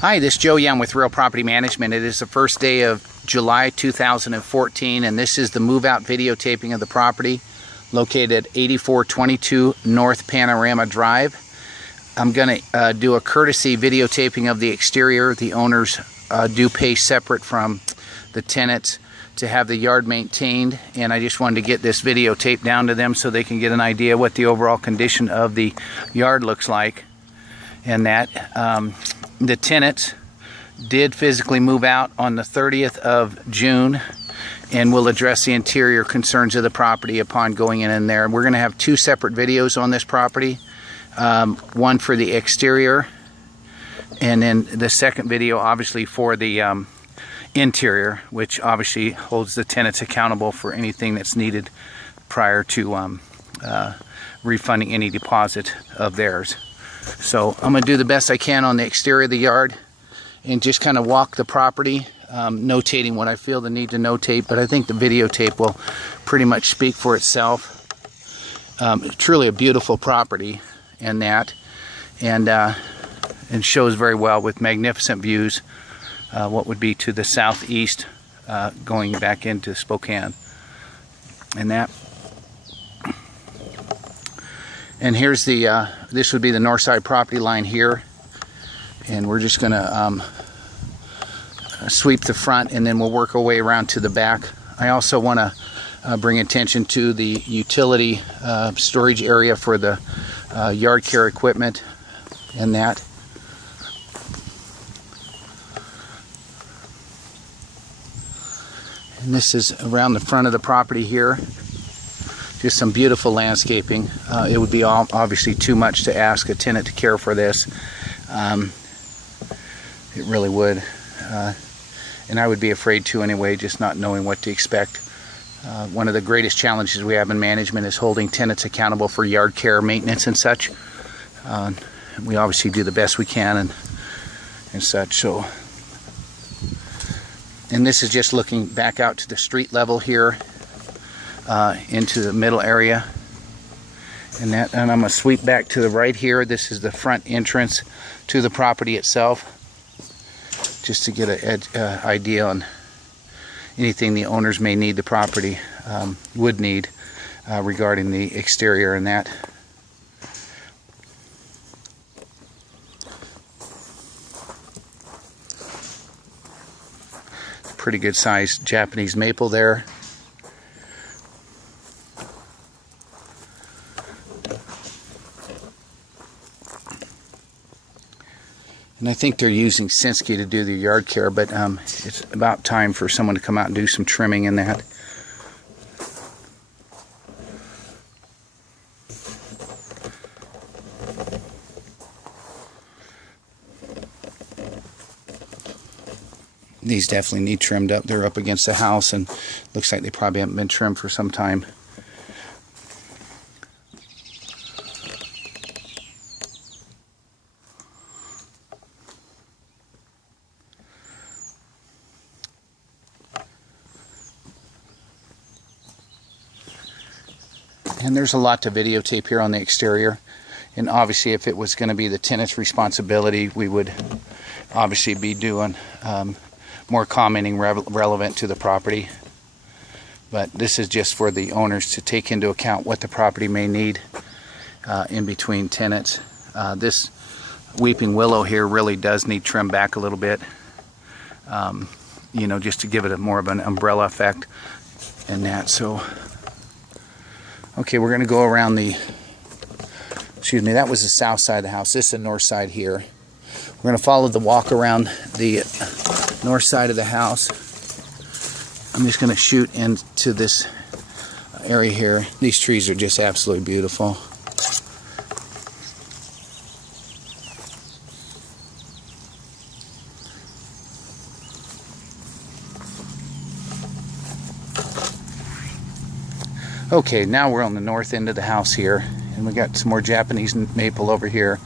Hi, this is Joe Young with Real Property Management. It is the first day of July 2014, and this is the move-out videotaping of the property located at 8422 North Panorama Drive. I'm going to do a courtesy videotaping of the exterior. The owners do pay separate from the tenants to have the yard maintained, and I just wanted to get this video taped down to them so they can get an idea what the overall condition of the yard looks like. And that the tenants did physically move out on the 30th of June, and we'll address the interior concerns of the property upon going in there. We're going to have two separate videos on this property, one for the exterior, and then the second video obviously for the interior, which obviously holds the tenants accountable for anything that's needed prior to refunding any deposit of theirs. So I'm going to do the best I can on the exterior of the yard and just kind of walk the property, notating what I feel the need to notate, but I think the videotape will pretty much speak for itself. Truly a beautiful property and shows very well with magnificent views, what would be to the southeast, going back into Spokane and that. And here's the, this would be the north side property line here. And we're just gonna sweep the front, and then we'll work our way around to the back. I also wanna bring attention to the utility storage area for the yard care equipment and that. And this is around the front of the property here. Just some beautiful landscaping. It would be obviously too much to ask a tenant to care for this. It really would. And I would be afraid to anyway, just not knowing what to expect. One of the greatest challenges we have in management is holding tenants accountable for yard care, maintenance, and such. We obviously do the best we can and such. So, and this is just looking back out to the street level here. Into the middle area, and I'm going to sweep back to the right here. This is the front entrance to the property itself, just to get an idea on anything the owners may need the property would need regarding the exterior and that. Pretty good sized Japanese maple there. And I think they're using Sinski to do the yard care, but it's about time for someone to come out and do some trimming in that. These definitely need trimmed up. They're up against the house, and looks like they probably haven't been trimmed for some time. And there's a lot to videotape here on the exterior. And obviously, if it was going to be the tenant's responsibility, we would obviously be doing more commenting relevant to the property. But this is just for the owners to take into account what the property may need in between tenants. This weeping willow here really does need trimmed back a little bit, you know, just to give it more of an umbrella effect and that. So okay, we're going to go around the, excuse me, that was the south side of the house. This is the north side here. We're going to follow the walk around the north side of the house. I'm just going to shoot into this area here. These trees are just absolutely beautiful. Okay, now we're on the north end of the house here, and we got some more Japanese maple over here.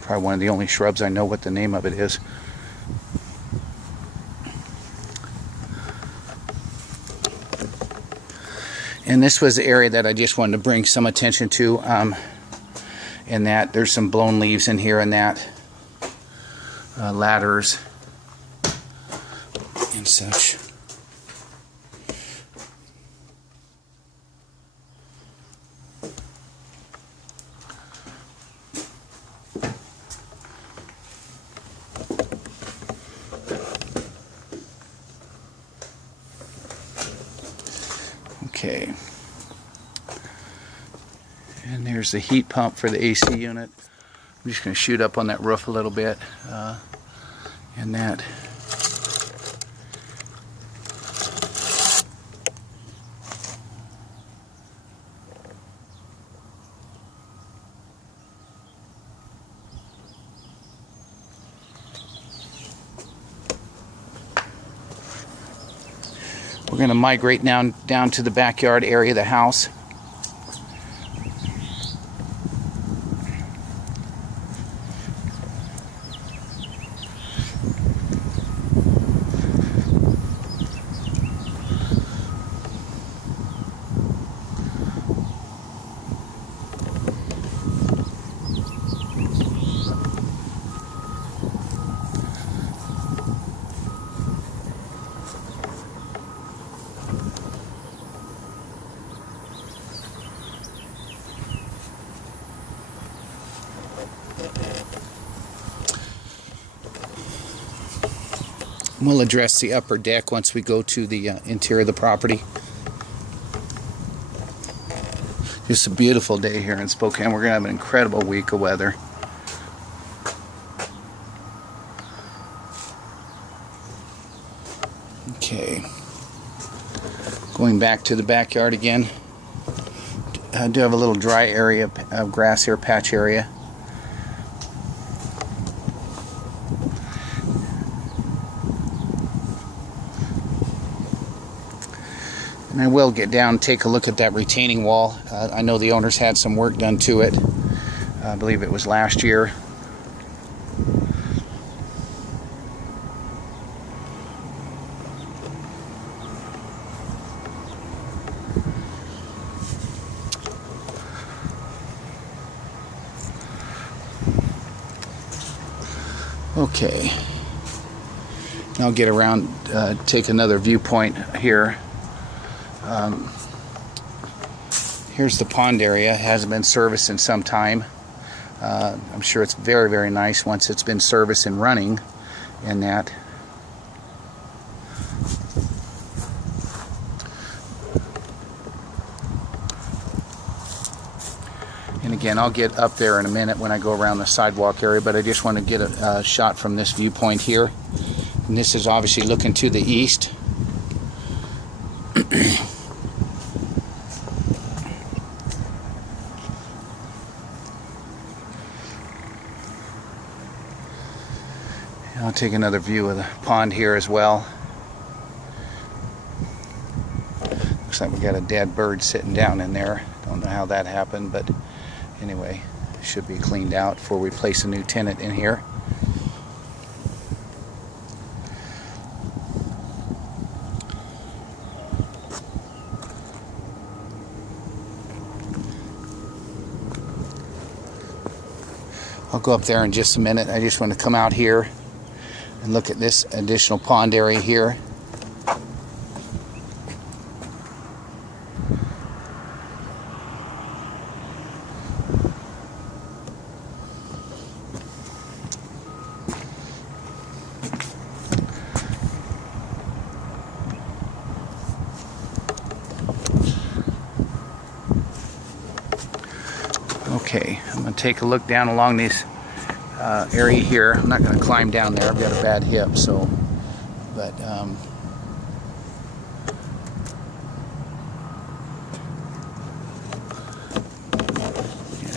Probably one of the only shrubs I know what the name of it is. And this was the area that I just wanted to bring some attention to, in that there's some blown leaves in here and that. ladders and such. Okay, and there's the heat pump for the AC unit. I'm just going to shoot up on that roof a little bit, and that. We're going to migrate down to the backyard area of the house. We'll address the upper deck once we go to the interior of the property. Just a beautiful day here in Spokane. We're going to have an incredible week of weather. Okay. Going back to the backyard again. I do have a little dry area of grass here, patch area. And I will get down and take a look at that retaining wall. I know the owners had some work done to it. I believe it was last year. Okay. I'll get around, take another viewpoint here. Here's the pond area. It hasn't been serviced in some time. I'm sure it's very, very nice once it's been serviced and running and that. And again, I'll get up there in a minute when I go around the sidewalk area, but I just want to get a shot from this viewpoint here. And this is obviously looking to the east. I'll take another view of the pond here as well. Looks like we got a dead bird sitting down in there. Don't know how that happened, but anyway, should be cleaned out before we place a new tenant in here. I'll go up there in just a minute. I just want to come out here and look at this additional pond area here. Okay, I'm going to take a look down along this area here. I'm not going to climb down there. I've got a bad hip, so, but yeah,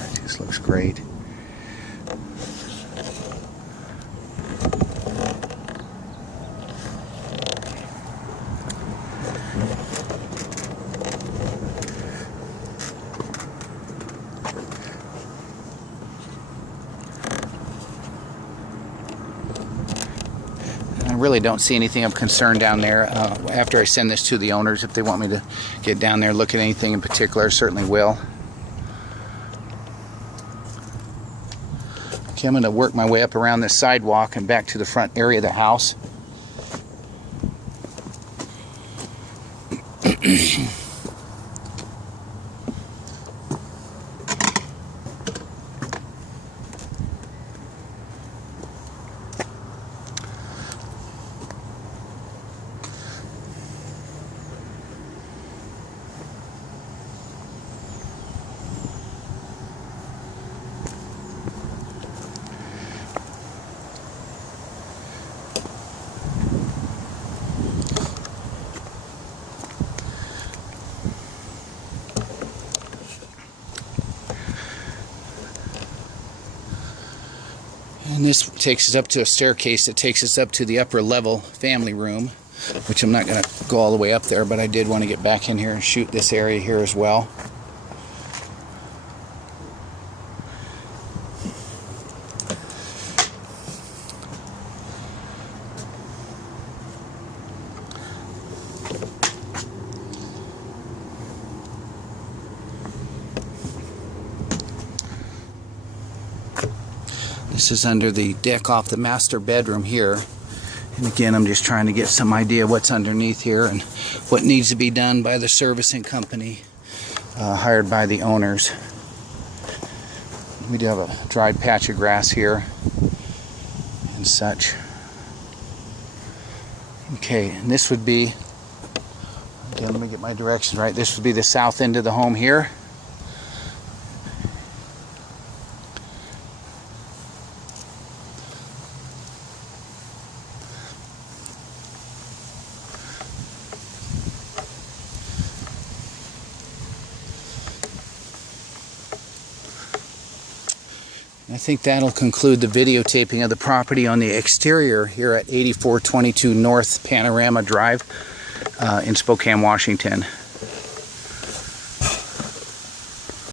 it just looks great. I really don't see anything of concern down there. After I send this to the owners, if they want me to get down there and look at anything in particular, I certainly will. Okay, I'm going to work my way up around this sidewalk and back to the front area of the house. And this takes us up to a staircase that takes us up to the upper level family room, which I'm not going to go all the way up there, but I did want to get back in here and shoot this area here as well. This is under the deck off the master bedroom here. And again, I'm just trying to get some idea what's underneath here and what needs to be done by the servicing company hired by the owners. We do have a dried patch of grass here and such. Okay, and this would be, again, let me get my directions right. This would be the south end of the home here. I think that'll conclude the videotaping of the property on the exterior here at 8422 North Panorama Drive in Spokane, Washington.